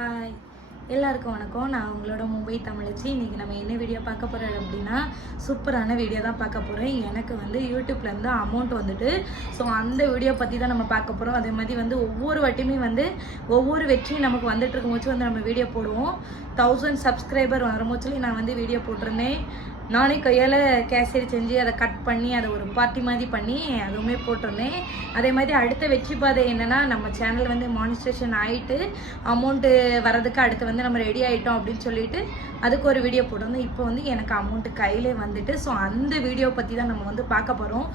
Hi எல்லாருக்கும் வணக்கம். நான் உங்களோட மும்பை தமிழச்சி. இன்றைக்கி நம்ம என்ன வீடியோ பார்க்க போகிறோம் அப்படின்னா சூப்பரான வீடியோ தான் பார்க்க போகிறோம் எனக்கு வந்து யூடியூப்லேருந்து அமௌண்ட் வந்துட்டு ஸோ அந்த வீடியோ பற்றி தான் நம்ம பார்க்க போகிறோம் அதே மாதிரி வந்து ஒவ்வொரு வாட்டியுமே வந்து ஒவ்வொரு வெற்றியும் நமக்கு வந்துட்டு இருக்கும்போது வந்து நம்ம வீடியோ போடுவோம். தௌசண்ட் சப்ஸ்கிரைபர் வரும்போது நான் வந்து வீடியோ போட்டிருந்தேன். நானே கையால் கேசரி செஞ்சு அதை கட் பண்ணி அதை ஒரு பார்ட்டி மாதிரி பண்ணி அதுவுமே போட்டிருந்தேன். அதே மாதிரி அடுத்த வெற்றி பாதை என்னென்னா நம்ம சேனல் வந்து மானிஸ்ட்ரேஷன் ஆகிட்டு அமௌண்ட்டு வரதுக்கு அடுத்து வந்து நம்ம ரெடி ஆகிட்டோம் அப்படின்னு சொல்லிட்டு அதுக்கு ஒரு வீடியோ போட்டிருந்தோம் இப்போ வந்து எனக்கு அமௌண்ட்டு கையிலே வந்துட்டு ஸோ அந்த வீடியோ பற்றி தான் நம்ம வந்து பார்க்க போகிறோம்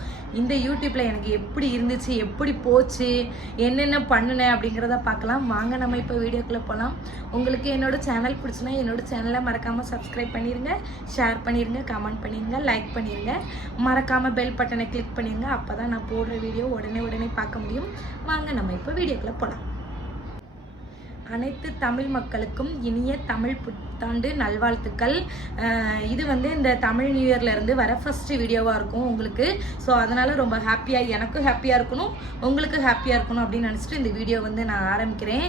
இந்த யூடியூப்பில் எனக்கு எப்படி இருந்துச்சு எப்படி போச்சு என்னென்ன பண்ணினேன் அப்படிங்கிறத பார்க்கலாம். வாங்க நம்ம இப்போ வீடியோக்குள்ளே போகலாம் உங்களுக்கு என்னோட சேனல் பிடிச்சுன்னா என்னோட சேனலை மறக்காமல் சப்ஸ்கிரைப் பண்ணிடுங்க ஷேர் பண்ணிடுங்க கமெண்ட் பண்ணிடுங்க லைக் பண்ணிடுங்க மறக்காமல் பெல் பட்டனை கிளிக் பண்ணிடுங்க அப்போ தான் நான் போடுற வீடியோ உடனே உடனே பார்க்க முடியும். வாங்க நம்ம இப்போ வீடியோக்குள்ளே போகலாம் அனைத்து தமிழ் மக்களுக்கும் இனிய தமிழ் புத்தாண்டு நல்வாழ்த்துக்கள். இது வந்து இந்த தமிழ் நியூ இயர்லேருந்து வர ஃபஸ்ட்டு வீடியோவாக இருக்கும் உங்களுக்கு. ஸோ அதனால் ரொம்ப ஹாப்பியாக எனக்கும் ஹாப்பியாக இருக்கணும் உங்களுக்கு ஹாப்பியாக இருக்கணும் அப்படின்னு நினச்சிட்டு இந்த வீடியோ வந்து நான் ஆரம்பிக்கிறேன்.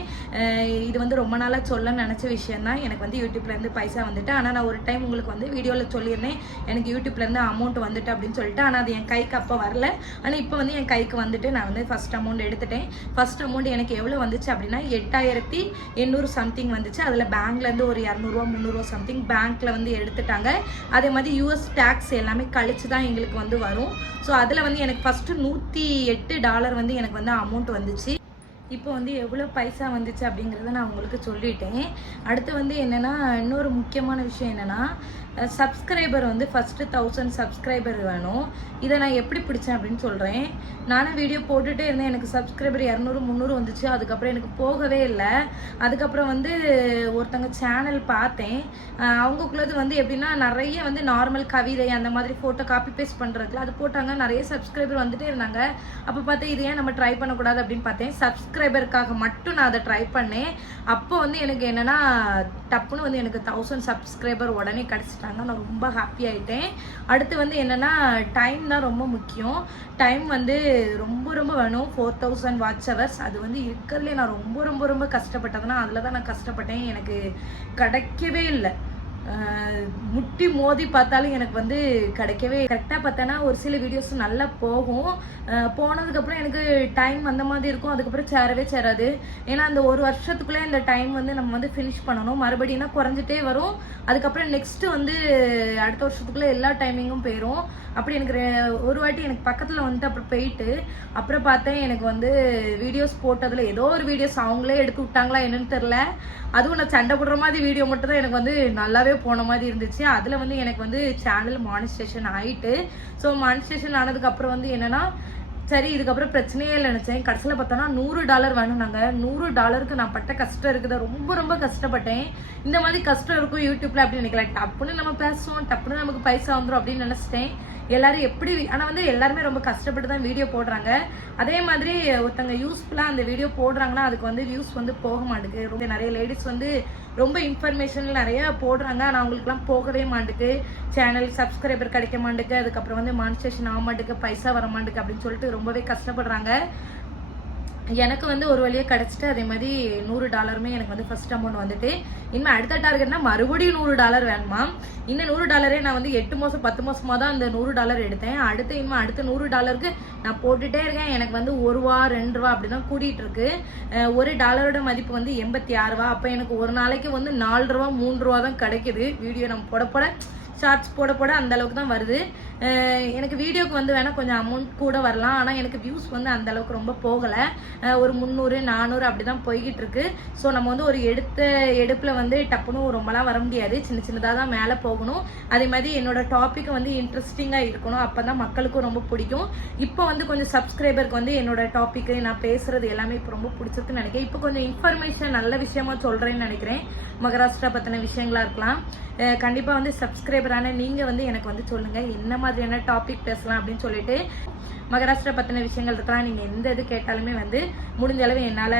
இது வந்து ரொம்ப நாளாக சொல்ல நினச்ச விஷயம் தான் எனக்கு வந்து யூடியூப்லேருந்து பைசா வந்துட்டு ஆனால் நான் ஒரு டைம் உங்களுக்கு வந்து வீடியோவில் சொல்லியிருந்தேன். எனக்கு யூடியூப்லேருந்து அமௌண்ட் வந்துட்டு அப்படின்னு சொல்லிட்டு ஆனால் அது என் கைக்கு அப்போ வரல. ஆனால் இப்போ வந்து என் கைக்கு வந்துட்டு நான் வந்து ஃபர்ஸ்ட் அமௌண்ட் எடுத்துட்டேன். ஃபர்ஸ்ட் அமௌண்ட் எனக்கு எவ்வளோ வந்துச்சு அப்படின்னா எட்டாயிரத்தி எண்ணூறு சம்திங் வந்துச்சு. அதில் பேங்க்லேருந்து ஒரு இரநூறுவா முந்நூறுவா சம்திங் பேங்க்கில் வந்து எடுத்துட்டாங்க. அதே மாதிரி யூஎஸ் டேக்ஸ் எல்லாமே கழிச்சு தான் எங்களுக்கு வந்து வரும். ஸோ அதில் வந்து எனக்கு ஃபஸ்ட்டு நூற்றி எட்டு டாலர் வந்து எனக்கு வந்து அமௌண்ட் வந்துச்சு. இப்போ வந்து எவ்வளோ பைசா வந்துச்சு அப்படிங்கிறத நான் உங்களுக்கு சொல்லிட்டேன். அடுத்து வந்து என்னென்னா இன்னொரு முக்கியமான விஷயம் என்னென்னா சப்ஸ்கிரைபர் வந்து ஃபஸ்ட்டு தௌசண்ட் சப்ஸ்கிரைபர் வேணும். இதை நான் எப்படி பிடிச்சேன் அப்படின்னு சொல்கிறேன் நானும் வீடியோ போட்டுகிட்டே இருந்தேன். எனக்கு சப்ஸ்கிரைபர் இரநூறு முந்நூறு வந்துச்சு. அதுக்கப்புறம் எனக்கு போகவே இல்லை. அதுக்கப்புறம் வந்து ஒருத்தங்க சேனல் பார்த்தேன். அவங்களுக்குள்ளது வந்து எப்படின்னா நிறைய வந்து நார்மல் கவிதை அந்த மாதிரி ஃபோட்டோ காப்பி பேஸ்ட் பண்ணுறதுல அது போட்டாங்க. நிறைய சப்ஸ்கிரைபர் வந்துட்டே இருந்தாங்க. அப்போ பார்த்தா இது ஏன் நம்ம ட்ரை பண்ணக்கூடாது அப்படின்னு பார்த்தேன். சப்ஸ்கிரைபருக்காக மட்டும் நான் அதை ட்ரை பண்ணேன். அப்போ வந்து எனக்கு என்னென்னா டப்புன்னு வந்து எனக்கு தௌசண்ட் சப்ஸ்கிரைபர் உடனே கிடச்சிட்டாங்க. நான் ரொம்ப ஹாப்பி ஆகிட்டேன் அடுத்து வந்து என்னென்னா டைம் தான் ரொம்ப முக்கியம். டைம் வந்து ரொம்ப ரொம்ப வேணும். ஃபோர் தௌசண்ட் வாட்ச் ஹவர்ஸ் அது வந்து இருக்கிறதுலே நான் ரொம்ப ரொம்ப ரொம்ப கஷ்டப்பட்டதுன்னா அதில் தான் நான் கஷ்டப்பட்டேன். எனக்கு கிடைக்கவே இல்லை. முட்டி மோதி பார்த்தாலும் எனக்கு வந்து கிடைக்கவே கரெக்டாக பார்த்தேன்னா ஒரு சில வீடியோஸ் நல்லா போகும். போனதுக்கப்புறம் எனக்கு டைம் அந்த மாதிரி இருக்கும். அதுக்கப்புறம் சேரவே சேராது. ஏன்னா அந்த ஒரு வருஷத்துக்குள்ளே இந்த டைம் வந்து நம்ம வந்து ஃபினிஷ் பண்ணணும். மறுபடியும் குறைஞ்சிட்டே வரும். அதுக்கப்புறம் நெக்ஸ்ட்டு வந்து அடுத்த வருஷத்துக்குள்ளே எல்லா டைமிங்கும் போயிடும் அப்படி எனக்கு ரெ- ஒரு வாட்டி எனக்கு பக்கத்தில் வந்துட்டு அப்புறம் போயிட்டு அப்புறம் பார்த்தேன் எனக்கு வந்து வீடியோஸ் போட்டதில் ஏதோ ஒரு வீடியோஸ் அவங்களே எடுத்து விட்டாங்களா என்னன்னு தெரில அதுவும் நான் சண்டை போடுற மாதிரி வீடியோ மட்டும் தான் எனக்கு வந்து நல்லாவே போன மாதிரி இருந்துச்சு. அதில் வந்து எனக்கு வந்து சேனல் மானிஸ்ட்ரேஷன் ஆயிட்டு ஸோ மானிஸ்ட்ரேஷன் ஆனதுக்கப்புறம் வந்து என்னன்னா சரி இதுக்கப்புறம் பிரச்சனையே இல்லை நினச்சேன். கடைசியில் பார்த்தோன்னா நூறு டாலர் வேணும்னாங்க நூறு டாலருக்கு நான் பட்ட கஷ்டம் இருக்குது. ரொம்ப ரொம்ப கஷ்டப்பட்டேன். இந்த மாதிரி கஷ்டம் இருக்கும் யூடியூப்ல அப்படின்னு நினைக்கல. டப்புன்னு நம்ம பேசுவோம் டப்புன்னு நமக்கு பைசா வந்துடும் அப்படின்னு நினச்சிட்டேன். எல்லாரும் எப்படி ஆனால் வந்து எல்லாருமே ரொம்ப கஷ்டப்பட்டு தான் வீடியோ போடுறாங்க. அதே மாதிரி ஒருத்தங்க யூஸ்ஃபுல்லாக அந்த வீடியோ போடுறாங்கன்னா அதுக்கு வந்து வியூஸ் வந்து போக மாட்டேங்குது ரொம்ப நிறைய லேடிஸ் வந்து ரொம்ப இன்ஃபர்மேஷன் நிறைய போடுறாங்க. ஆனால் அவங்களுக்குலாம் போகவே மாட்டுக்கு. சேனல் சப்ஸ்கிரைபர் கிடைக்க மாட்டுக்கு. அதுக்கப்புறம் வந்து மானிஸ்டேஷன் ஆக மாட்டேங்குது பைசா வர மாட்டுக்கு அப்படின்னு சொல்லிட்டு ரொம்பவே கஷ்டப்படுறாங்க. எனக்கு வந்து ஒரு வழியாக கிடச்சிட்டு அதே மாதிரி நூறு டாலருமே எனக்கு வந்து ஃபர்ஸ்ட் அமௌண்ட் வந்துட்டு. இனிமேல் அடுத்த டார்கெட்னா மறுபடியும் நூறு டாலர் வேணுமா? இந்த நூறு டாலரே நான் வந்து எட்டு மாதம் பத்து மாதமாக தான் அந்த நூறு டாலர் எடுத்தேன். அடுத்து இனிமேல் அடுத்த நூறு டாலருக்கு நான் போட்டுட்டே இருக்கேன். எனக்கு வந்து ஒரு ரூபா ரெண்டு ரூபா அப்படி தான் கூட்டிகிட்டு இருக்கு ஒரு டாலரோட மதிப்பு வந்து எண்பத்தி ஆறு ரூபா. அப்போ எனக்கு ஒரு நாளைக்கு வந்து நாலு ரூபா மூணு ரூபா தான் கிடைக்குது. வீடியோ நம்ம போட போட ஷார்ட்ஸ் போட போட அந்த அளவுக்கு தான் வருது. எனக்கு வீடியோக்கு வந்து வேணால் கொஞ்சம் அமௌண்ட் கூட வரலாம். ஆனால் எனக்கு வியூஸ் வந்து அந்த அளவுக்கு ரொம்ப போகலை. ஒரு முந்நூறு நானூறு அப்படி தான் போய்கிட்டு இருக்கு. ஸோ நம்ம வந்து ஒரு எடுத்த எடுப்பில் வந்து டப்புன்னு ரொம்பலாம் வர முடியாது. சின்ன சின்னதாக தான் மேலே போகணும். அதே மாதிரி என்னோட டாபிக் வந்து இன்ட்ரெஸ்டிங்காக இருக்கணும். அப்போ தான் மக்களுக்கும் ரொம்ப பிடிக்கும். இப்போ வந்து கொஞ்சம் சப்ஸ்கிரைபருக்கு வந்து என்னோட டாப்பிக்கு நான் பேசுறது எல்லாமே இப்போ ரொம்ப பிடிச்சிருக்குன்னு நினைக்கிறேன். இப்போ கொஞ்சம் இன்ஃபர்மேஷன் நல்ல விஷயமா சொல்கிறேன்னு நினைக்கிறேன். மகாராஷ்டிரா பற்றின விஷயங்களா இருக்கலாம். கண்டிப்பாக வந்து சப்ஸ்கிரைபரான நீங்கள் வந்து எனக்கு வந்து சொல்லுங்கள் என்ன மாதிரியான டாபிக் பேசலாம் அப்படின்னு சொல்லிட்டு மகாராஷ்டிரா பத்தின விஷயங்கள் இருக்கலாம். நீங்க எந்த இது கேட்டாலுமே வந்து முடிஞ்ச அளவு என்னால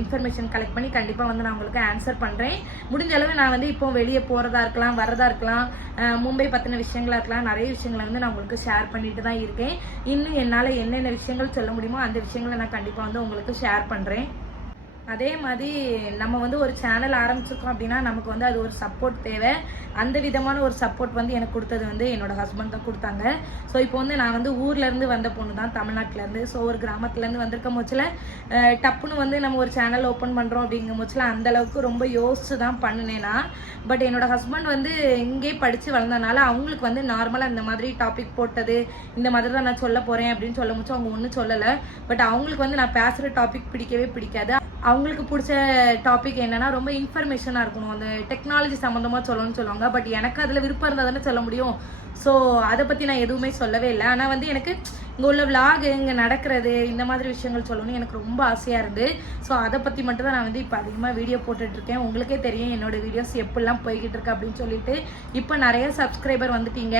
இன்ஃபர்மேஷன் கலெக்ட் பண்ணி கண்டிப்பா வந்து நான் உங்களுக்கு ஆன்சர் பண்றேன். முடிஞ்ச அளவு நான் வந்து இப்போ வெளியே போறதா இருக்கலாம் வரதா இருக்கலாம் மும்பை பத்தின விஷயங்களா இருக்கலாம் நிறைய விஷயங்களை வந்து நான் உங்களுக்கு ஷேர் பண்ணிட்டு தான் இருக்கேன். இன்னும் என்னால என்னென்ன விஷயங்கள் சொல்ல முடியுமோ அந்த விஷயங்களை நான் கண்டிப்பா வந்து உங்களுக்கு ஷேர் பண்றேன். அதே மாதிரி நம்ம வந்து ஒரு சேனல் ஆரம்பிச்சிருக்கோம் அப்படின்னா நமக்கு வந்து அது ஒரு சப்போர்ட் தேவை. அந்த விதமான ஒரு சப்போர்ட் வந்து எனக்கு கொடுத்தது வந்து என்னோட ஹஸ்பண்ட் தான் கொடுத்தாங்க. ஸோ இப்போ வந்து நான் வந்து ஊர்லேருந்து வந்த பொண்ணு தான் தமிழ்நாட்டிலேருந்து ஸோ ஒரு கிராமத்துலேருந்து வந்திருக்க முச்சில் டப்புன்னு வந்து நம்ம ஒரு சேனல் ஓப்பன் பண்ணுறோம் அப்படிங்கிற முச்சில் அந்தளவுக்கு ரொம்ப யோசிச்சு தான் பண்ணினேன்னா பட் என்னோட ஹஸ்பண்ட் வந்து இங்கே படித்து வளர்ந்தனால அவங்களுக்கு வந்து நார்மலாக இந்த மாதிரி டாபிக் போட்டது இந்த மாதிரி தான் நான் சொல்ல போகிறேன் அப்படின்னு சொல்ல முச்சு அவங்க ஒன்றும் சொல்லலை. பட் அவங்களுக்கு வந்து நான் பேசுகிற டாபிக் பிடிக்கவே பிடிக்காது. அவங்களுக்கு பிடிச்ச டாபிக் என்னன்னா ரொம்ப இன்ஃபர்மேஷனாக இருக்கணும். அந்த டெக்னாலஜி சம்மந்தமாக சொல்லணும்னு சொல்லுவாங்க. பட் எனக்கு அதில் விருப்பம் இருந்தால் தானே சொல்ல முடியும். ஸோ அதை பற்றி நான் எதுவுமே சொல்லவே இல்லை. ஆனால் வந்து எனக்கு இங்கே உள்ள விலாக் இங்கே நடக்கிறது இந்த மாதிரி விஷயங்கள் சொல்லணும்னு எனக்கு ரொம்ப ஆசையாக இருந்து. ஸோ அதை பற்றி மட்டும் தான் நான் வந்து இப்போ அதிகமாக வீடியோ போட்டுட்ருக்கேன் உங்களுக்கே தெரியும் என்னோடய வீடியோஸ் எப்படிலாம் போய்கிட்டு இருக்கு அப்படின்னு சொல்லிட்டு. இப்போ நிறைய சப்ஸ்கிரைபர் வந்துட்டீங்க.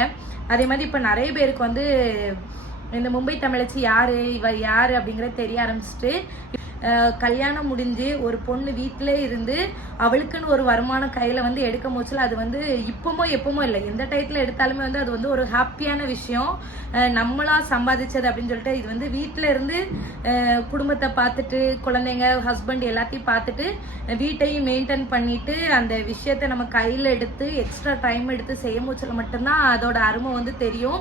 அதே மாதிரி இப்போ நிறைய பேருக்கு வந்து இந்த மும்பை தமிழச்சி யார்? இவர் யார் அப்படிங்கிறத தெரிய ஆரம்பிச்சிட்டு கல்யாணம் முடிஞ்சு ஒரு பொண்ணு வீட்டிலே இருந்து அவளுக்குன்னு ஒரு வருமானம் கையில் வந்து எடுக்க போச்சுல அது வந்து இப்போமோ எப்போமோ இல்லை. எந்த டயத்தில் எடுத்தாலுமே வந்து அது வந்து ஒரு ஹாப்பியான விஷயம். நம்மளாக நம்மளா சம்பாதிச்சது அப்படின்னு சொல்லிட்டு இது வந்து வீட்டில் இருந்து குடும்பத்தை பார்த்துட்டு குழந்தைங்க ஹஸ்பண்ட் எல்லாத்தையும் பார்த்துட்டு வீட்டையும் மெயின்டைன் பண்ணிட்டு அந்த விஷயத்த நம்ம கையில் எடுத்து எக்ஸ்ட்ரா டைம் எடுத்து செய்ய மூச்சில் மட்டும்தான் அதோட அருமை வந்து தெரியும்.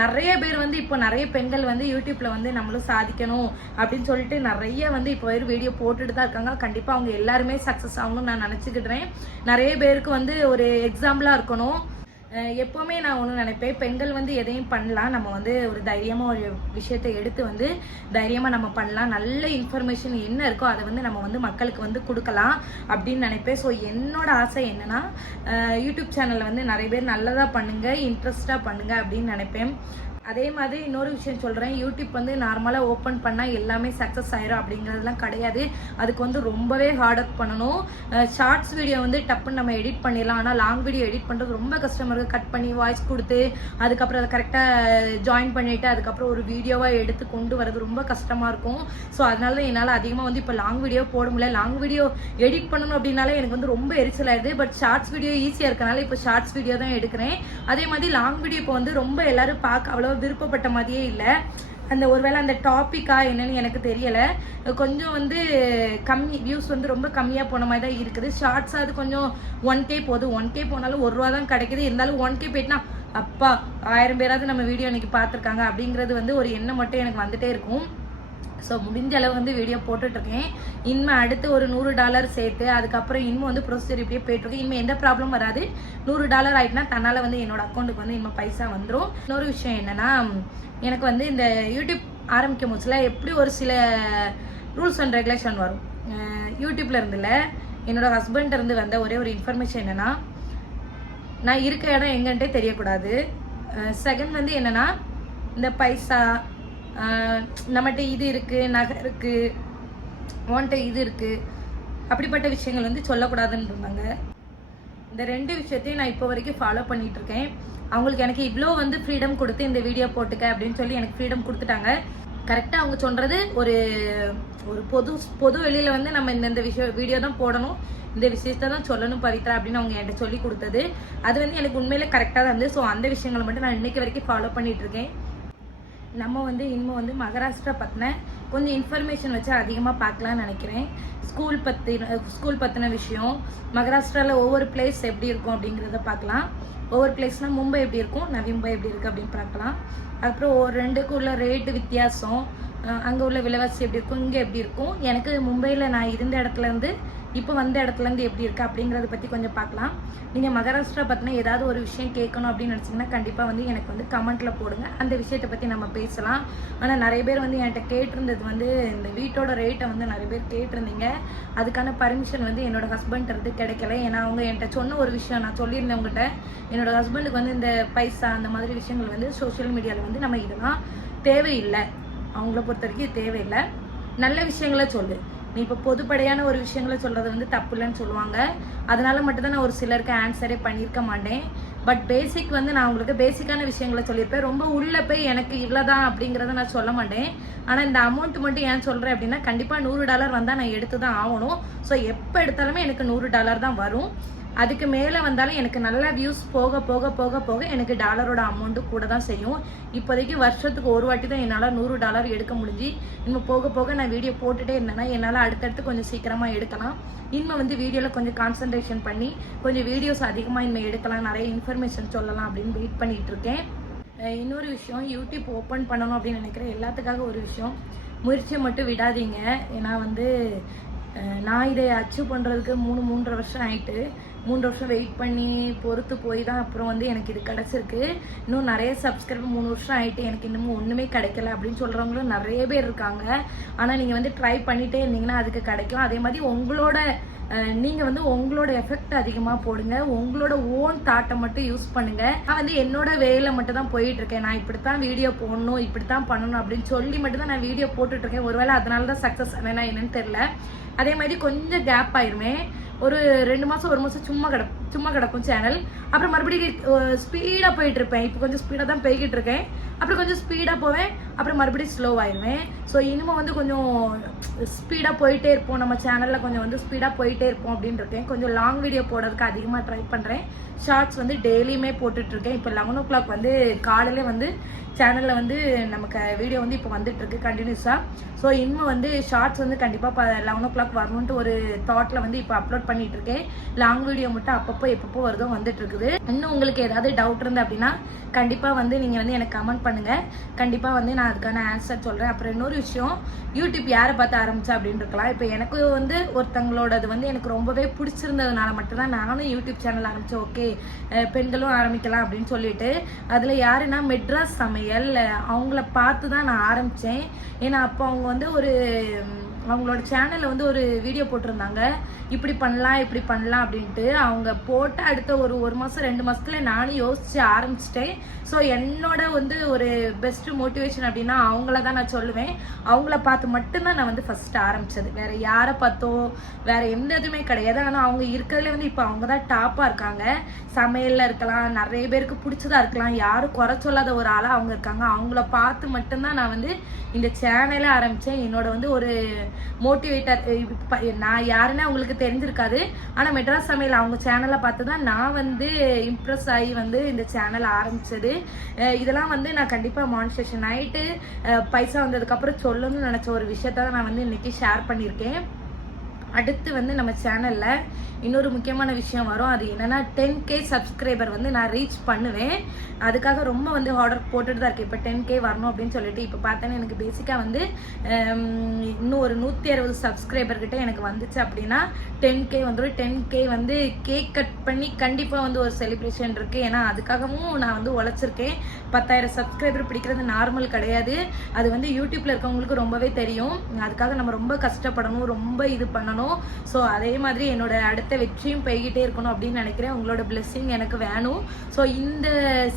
நிறைய பேர் வந்து இப்போ நிறைய பெண்கள் வந்து யூடியூப்ல வந்து நம்மளும் சாதிக்கணும் அப்படின்னு சொல்லிட்டு நிறைய வந்து இப்போ ஒரு வீடியோ போட்டுட்டு தான் இருக்காங்க. கண்டிப்பாக அவங்க எல்லாருமே சக்ஸஸ் ஆகணும்னு நான் நினச்சிக்கிட்டுறேன் நிறைய பேருக்கு வந்து ஒரு எக்ஸாம்பிளாக இருக்கணும். எப்போவுமே நான் ஒன்று நினைப்பேன் பெண்கள் வந்து எதையும் பண்ணலாம். நம்ம வந்து ஒரு தைரியமாக ஒரு விஷயத்தை எடுத்து வந்து தைரியமாக நம்ம பண்ணலாம். நல்ல இன்ஃபர்மேஷன் என்ன இருக்கோ அதை வந்து நம்ம வந்து மக்களுக்கு வந்து கொடுக்கலாம் அப்படின்னு நினைப்பேன். ஸோ என்னோட ஆசை என்னென்னா யூடியூப் சேனலில் வந்து நிறைய பேர் நல்லதாக பண்ணுங்கள் இன்ட்ரெஸ்டாக பண்ணுங்கள் அப்படின்னு நினைப்பேன். அதே மாதிரி இன்னொரு விஷயம் சொல்கிறேன் யூடியூப் வந்து நார்மலாக ஓப்பன் பண்ணால் எல்லாமே சக்ஸஸ் ஆயிரும் அப்படிங்கிறதுலாம் கிடையாது. அதுக்கு வந்து ரொம்பவே ஹார்ட் ஒர்க் பண்ணணும். ஷார்ட்ஸ் வீடியோ வந்து டப்புன்னு நம்ம எடிட் பண்ணிடலாம். ஆனால் லாங் வீடியோ எடிட் பண்ணுறது ரொம்ப கஷ்டமாக இருக்குது கட் பண்ணி வாய்ஸ் கொடுத்து அதுக்கப்புறம் அதை கரெக்டாக ஜாயின் பண்ணிவிட்டு அதுக்கப்புறம் ஒரு வீடியோவாக எடுத்து கொண்டு வரது ரொம்ப கஷ்டமாக இருக்கும். ஸோ அதனால தான் என்னால் அதிகமாக வந்து இப்போ லாங் வீடியோ போட முடியல. லாங் வீடியோ எடிட் பண்ணணும் அப்படின்னாலே எனக்கு வந்து ரொம்ப எரிச்சல் ஆயிடுது. பட் ஷார்ட்ஸ் வீடியோ ஈஸியாக இருக்கனால இப்போ ஷார்ட்ஸ் வீடியோ தான் எடுக்கிறேன். அதே மாதிரி லாங் வீடியோ இப்போ வந்து ரொம்ப எல்லாரும் பார்க்க அவ்வளோ விருப்பப்பட்ட மாதிரியே இல்லை. அந்த ஒருவேளை அந்த டாப்பிக்கா என்னன்னு எனக்கு தெரியலை. கொஞ்சம் வந்து கம்மி வியூஸ் வந்து ரொம்ப கம்மியாக போன மாதிரி தான் இருக்குது. ஷார்ட்ஸாக அது கொஞ்சம் ஒன் கே போகுது. ஒன் கே போனாலும் ஒரு ரூபா தான் கிடைக்குது. இருந்தாலும் ஒன் கே போயிட்டுனா அப்பா ஆயிரம் பேராவது நம்ம வீடியோ இன்னைக்கு பார்த்துருக்காங்க அப்படிங்கிறது வந்து ஒரு எண்ணம் மட்டும் எனக்கு வந்துட்டே இருக்கும். ஸோ முடிஞ்ச அளவு வந்து வீடியோ போட்டுட்ருக்கேன். இனிமே அடுத்து ஒரு நூறு டாலர் சேர்த்து அதுக்கப்புறம் இன்னும் வந்து ப்ரொசீஜர் இப்படியே போயிட்டுருக்கு இனிமேல் எந்த ப்ராப்ளம் வராது. நூறு டாலர் ஆகிட்டுனா தன்னால் வந்து என்னோட அக்கௌண்ட்டுக்கு வந்து இனிமேல் பைசா வந்துடும் இன்னொரு விஷயம் என்னென்னா எனக்கு வந்து இந்த யூடியூப் ஆரம்பிக்கும் போதுல எப்படி ஒரு சில ரூல்ஸ் அண்ட் ரெகுலேஷன் வரும். யூடியூப்ல இருந்துல என்னோட ஹஸ்பண்ட் இருந்து வந்த ஒரே ஒரு இன்ஃபர்மேஷன் என்னன்னா நான் இருக்க இடம் எங்கன்ட்டே தெரியக்கூடாது. செகண்ட் வந்து என்னன்னா இந்த பைசா நம்மகிட்ட இது இருக்கு நகை இருக்கு உன்கிட்ட இது இருக்கு. அப்படிப்பட்ட விஷயங்கள் வந்து சொல்லக்கூடாதுன்னு இருந்தாங்க இந்த ரெண்டு விஷயத்தையும் நான் இப்போ வரைக்கும் ஃபாலோ பண்ணிட்டு இருக்கேன். அவங்களுக்கு எனக்கு இவ்வளோ வந்து ஃப்ரீடம் கொடுத்து இந்த வீடியோ போட்டுக்க அப்படின்னு சொல்லி எனக்கு ஃப்ரீடம் கொடுத்துட்டாங்க. கரெக்டாக அவங்க சொல்றது ஒரு ஒரு பொது பொது வெளியில வந்து நம்ம இந்தந்த விஷயம் வீடியோ தான் போடணும். இந்த விஷயத்த தான் சொல்லணும் பவித்ரா அப்படின்னு அவங்க என்கிட்ட சொல்லி கொடுத்தது. அது வந்து எனக்கு உண்மையில கரெக்டாக தான் இருந்தது. ஸோ அந்த விஷயங்களை மட்டும் நான் இன்னைக்கு வரைக்கும் ஃபாலோ பண்ணிட்டு இருக்கேன். நம்ம வந்து இன்னும் வந்து மகாராஷ்டிரா பற்றின கொஞ்சம் இன்ஃபர்மேஷன் வச்சு அதிகமாக பார்க்கலாம்னு நினைக்கிறேன். ஸ்கூல் பற்றி ஸ்கூல் பற்றின விஷயம் மகாராஷ்டிராவில் ஒவ்வொரு பிளேஸ் எப்படி இருக்கும் அப்படிங்கிறத பார்க்கலாம். ஒவ்வொரு பிளேஸ்னால் மும்பை எப்படி இருக்கும் நவி மும்பை எப்படி இருக்குது அப்படின்னு பார்க்கலாம். அப்புறம் ஒரு ரெண்டுக்கும் உள்ள ரேட்டு வித்தியாசம் அங்கே உள்ள விலைவாசி எப்படி இருக்கும் இங்கே எப்படி இருக்கும். எனக்கு மும்பையில் நான் இருந்த இடத்துலேருந்து இப்போ வந்த இடத்துலேருந்து எப்படி இருக்குது அப்படிங்கிறத பற்றி கொஞ்சம் பார்க்கலாம். நீங்கள் மகாராஷ்டிரா பற்றின ஏதாவது ஒரு விஷயம் கேட்கணும் அப்படின்னு நினச்சிங்கன்னா கண்டிப்பாக வந்து எனக்கு வந்து கமெண்ட்டில் போடுங்க. அந்த விஷயத்தை பற்றி நம்ம பேசலாம். ஆனால் நிறைய பேர் வந்து என்கிட்ட கேட்டிருந்தது வந்து இந்த வீட்டோட ரேட்டை வந்து நிறைய பேர் கேட்டிருந்தீங்க. அதுக்கான பர்மிஷன் வந்து என்னோடய ஹஸ்பண்ட் இருந்து கிடைக்கல. ஏன்னா அவங்க என்கிட்ட சொன்ன ஒரு விஷயம் நான் சொல்லியிருந்தேன் உங்கள்கிட்ட என்னோட ஹஸ்பண்டுக்கு வந்து இந்த பைசா அந்த மாதிரி விஷயங்கள் வந்து சோஷியல் மீடியாவில் வந்து நம்ம இதெல்லாம் தேவையில்லை. அவங்கள பொறுத்த வரைக்கும் இது தேவையில்லை. நல்ல விஷயங்களை சொல்லு. நீ இப்போ பொதுப்படையான ஒரு விஷயங்களை சொல்றது வந்து தப்பு இல்லைன்னு சொல்லுவாங்க. அதனால மட்டும்தான் நான் ஒரு சிலருக்கு ஆன்சரே பண்ணியிருக்க மாட்டேன். பட் பேசிக் வந்து நான் உங்களுக்கு பேசிக்கான விஷயங்களை சொல்லியிருப்பேன். ரொம்ப உள்ள போய் எனக்கு இவ்வளோதான் அப்படிங்கிறத நான் சொல்ல மாட்டேன். ஆனால் இந்த அமௌண்ட் மட்டும் ஏன் சொல்கிறேன் அப்படின்னா கண்டிப்பாக நூறு டாலர் வந்தால் நான் எடுத்து தான் ஆகணும். ஸோ எப்போ எடுத்தாலுமே எனக்கு நூறு டாலர் தான் வரும். அதுக்கு மேலே வந்தாலும் எனக்கு நல்லா வியூஸ் போக போக போக போக எனக்கு டாலரோட அமௌண்ட்டு கூட தான் செய்யும். இப்போதைக்கு வருஷத்துக்கு ஒரு வாட்டி தான் என்னால் நூறு டாலர் எடுக்க முடிஞ்சு. இன்னும் போக போக நான் வீடியோ போட்டுட்டே இருந்தேன்னா என்னால் அடுத்தடுத்து கொஞ்சம் சீக்கிரமாக எடுக்கலாம். இனிமேல் வந்து வீடியோவில் கொஞ்சம் கான்சன்ட்ரேஷன் பண்ணி கொஞ்சம் வீடியோஸ் அதிகமாக இனிமேல் எடுக்கலாம். நிறைய இன்ஃபர்மேஷன் சொல்லலாம் அப்படின்னு வெயிட் பண்ணிகிட்டு இருக்கேன். இன்னொரு விஷயம் யூடியூப் ஓப்பன் பண்ணணும் அப்படின்னு நினைக்கிறேன் எல்லாத்துக்காக ஒரு விஷயம். முயற்சியை மட்டும் விடாதீங்க. ஏன்னா வந்து நான் இதை அச்சீவ் பண்ணுறதுக்கு மூணு மூன்றரை வருஷம் ஆயிட்டு மூன்று வருஷம் வெயிட் பண்ணி பொறுத்து போய் தான் அப்புறம் வந்து எனக்கு இது கிடச்சிருக்கு. இன்னும் நிறைய சப்ஸ்கிரைபர் மூணு வருஷம் ஆகிட்டு எனக்கு இன்னமும் ஒன்றுமே கிடைக்கல அப்படின்னு சொல்கிறவங்களும் நிறைய பேர் இருக்காங்க. ஆனால் நீங்கள் வந்து ட்ரை பண்ணிகிட்டே இருந்தீங்கன்னா அதுக்கு கிடைக்கும். அதே மாதிரி உங்களோட நீங்கள் வந்து உங்களோட எஃபெக்ட் அதிகமாக போடுங்க. உங்களோட ஓன் தாட்டை மட்டும் யூஸ் பண்ணுங்கள் நான் வந்து என்னோட வேலை மட்டும் தான் போயிட்டுருக்கேன் நான் இப்படி தான் வீடியோ போடணும் இப்படி தான் பண்ணணும் அப்படின்னு சொல்லி மட்டும் தான் நான் வீடியோ போட்டுட்ருக்கேன் ஒருவேளை அதனால தான் சக்ஸஸ் ஆனால் என்னன்னு தெரில அதே மாதிரி கொஞ்சம் கேப் ஆயிருமே. ஒரு ரெண்டு மாதம் ஒரு மாதம் சும்மா கிட சும்மா கிடக்கும் சேனல் அப்புறம் மறுபடியும் ஸ்பீடாக போயிட்டு இருப்பேன் இப்போ கொஞ்சம் ஸ்பீடாக தான் போய்கிட்டு இருக்கேன் அப்புறம் கொஞ்சம் ஸ்பீடாக போவேன். அப்புறம் மறுபடியும் ஸ்லோ ஆயிடுவேன் ஸோ இனிமேல் வந்து கொஞ்சம் ஸ்பீடாக போயிட்டே இருப்போம். நம்ம சேனலில் கொஞ்சம் வந்து ஸ்பீடாக போயிட்டே இருப்போம் அப்படின்னு இருக்கேன் கொஞ்சம் லாங் வீடியோ போடுறதுக்கு அதிகமாக ட்ரை பண்ணுறேன் ஷார்ட்ஸ் வந்து டெய்லியுமே போட்டுட்ருக்கேன் இப்போ லெவன் ஓ கிளாக் வந்து காலையிலே வந்து சேனலில் வந்து நமக்கு வீடியோ வந்து இப்போ வந்துட்டு இருக்கு கண்டினியூஸாக ஸோ இனிமேல் வந்து ஷார்ட்ஸ் வந்து கண்டிப்பாக லெவன் ஓ கிளாக் வரணுன்ட்டு ஒரு தாட்டில் வந்து இப்போ அப்லோட் பண்ணிட்டு இருக்கேன் லாங் வீடியோ மட்டும் அப்பப்போ எப்பப்போ வருதோ வந்துட்டு இருக்குது இன்னும் உங்களுக்கு ஏதாவது டவுட் இருந்து அப்படின்னா கண்டிப்பாக வந்து நீங்கள் வந்து எனக்கு கமெண்ட் பண்ணுங்கள் கண்டிப்பாக வந்து நான் அதுக்கான ஆன்சர் சொல்கிறேன் அப்புறம் இன்னொரு விஷயம் யூடியூப் யாரை பார்த்து ஆரம்பிச்சா அப்படின்னு இருக்கலாம். இப்போ எனக்கு வந்து ஒருத்தங்களோடது வந்து எனக்கு ரொம்பவே பிடிச்சிருந்ததுனால மட்டும்தான் நானும் யூடியூப் சேனல் ஆரம்பித்தேன் ஓகே பெண்களும் ஆரம்பிக்கலாம் அப்படின்னு சொல்லிட்டு. அதில் யாருன்னா மெட்ராஸ் சமையல் அவங்கள பார்த்து தான் நான் ஆரம்பித்தேன் ஏன்னா அப்போ அவங்க வந்து ஒரு அவங்களோட சேனலில் வந்து ஒரு வீடியோ போட்டிருந்தாங்க. இப்படி பண்ணலாம் இப்படி பண்ணலாம் அப்படின்ட்டு. அவங்க போட்ட அடுத்த ஒரு ஒரு மாதம் ரெண்டு மாதத்துல நானும் யோசிச்சு ஆரம்பிச்சிட்டேன். ஸோ என்னோட வந்து ஒரு பெஸ்ட் மோட்டிவேஷன் அப்படின்னா அவங்கள தான் நான் சொல்லுவேன். அவங்கள பார்த்து மட்டும்தான் நான் வந்து ஃபஸ்ட்டு ஆரம்பித்தது வேறு யாரை பார்த்தோ வேறு எந்த இதுவுமே கிடையாது. ஆனால் அவங்க இருக்கிறதுல வந்து இப்போ அவங்க தான் டாப்பாக இருக்காங்க. சமையலில் இருக்கலாம் நிறைய பேருக்கு பிடிச்சதா இருக்கலாம். யாரும் குறை சொல்லாத ஒரு ஆளாக அவங்க இருக்காங்க. அவங்கள பார்த்து மட்டும்தான் நான் வந்து இந்த சேனலே ஆரம்பித்தேன் என்னோட வந்து ஒரு மோட்டிவேட்டர் நான் யாருன்னு அவங்களுக்கு தெரிஞ்சிருக்காது. ஆனால் மெட்ராஸ் சமையல் அவங்க சேனலை பார்த்து தான் நான் வந்து இம்ப்ரெஸ் ஆகி வந்து இந்த சேனல் ஆரம்பித்தது இதெல்லாம் வந்து நான் கண்டிப்பாக மானிஸ்ட்ரேஷன் ஆகிட்டு பைசா வந்ததுக்கப்புறம் சொல்லணும்னு நினச்ச ஒரு விஷயத்த தான் நான் வந்து இன்றைக்கி ஷேர் பண்ணியிருக்கேன். அடுத்து வந்து நம்ம சேனலில் இன்னொரு முக்கியமான விஷயம் வரும். அது என்னன்னா டென் கே சப்ஸ்கிரைபர் வந்து நான் ரீச் பண்ணுவேன். அதுக்காக ரொம்ப வந்து ஆர்டர் போட்டுட்டு தான் இருக்கேன். இப்போ டென் கே வரணும் அப்படின்னு சொல்லிட்டு இப்போ பார்த்தேன்னா எனக்கு பேசிக்காக வந்து இன்னும் ஒரு நூற்றி அறுபது சப்ஸ்கிரைபர்கிட்ட எனக்கு வந்துச்சு அப்படின்னா டென் கே வந்துடும் டென் கே வந்து கேக் கட் பண்ணி கண்டிப்பாக வந்து ஒரு செலிப்ரேஷன் இருக்குது ஏன்னா அதுக்காகவும் நான் வந்து உழைச்சிருக்கேன். பத்தாயிரம் சப்ஸ்கிரைபர் பிடிக்கிறது நார்மல் கிடையாது. அது வந்து யூடியூப்பில் இருக்கவங்களுக்கு ரொம்பவே தெரியும். அதுக்காக நம்ம ரொம்ப கஷ்டப்படணும். ரொம்ப இது பண்ணணும். ஸோ அதே மாதிரி என்னோட அடுத்த வெற்றியும் போய்கிட்டே இருக்கணும் அப்படின்னு நினைக்கிறேன். உங்களோட blessing எனக்கு வேணும். ஸோ இந்த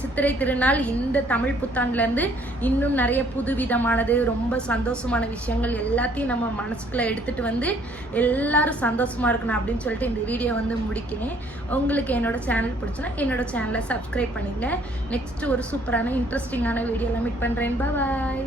சித்திரை திருநாள் இந்த தமிழ் புத்தாண்டுலேருந்து இன்னும் நிறைய புது விதமானது ரொம்ப சந்தோஷமான விஷயங்கள் எல்லாத்தையும் நம்ம மனசுக்குள்ள எடுத்துகிட்டு வந்து எல்லாரும் சந்தோஷமாக இருக்கணும் அப்படின்னு சொல்லிட்டு இந்த வீடியோ வந்து முடிக்கிறேன். உங்களுக்கு என்னோட சேனல் பிடிச்சுன்னா என்னோட சேனலை சப்ஸ்கிரைப் பண்ணிடுங்க. நெக்ஸ்ட் ஒரு சூப்பரான இன்ட்ரெஸ்டிங்கான வீடியோலாம் மீட் பண்ணுறேன் பாய்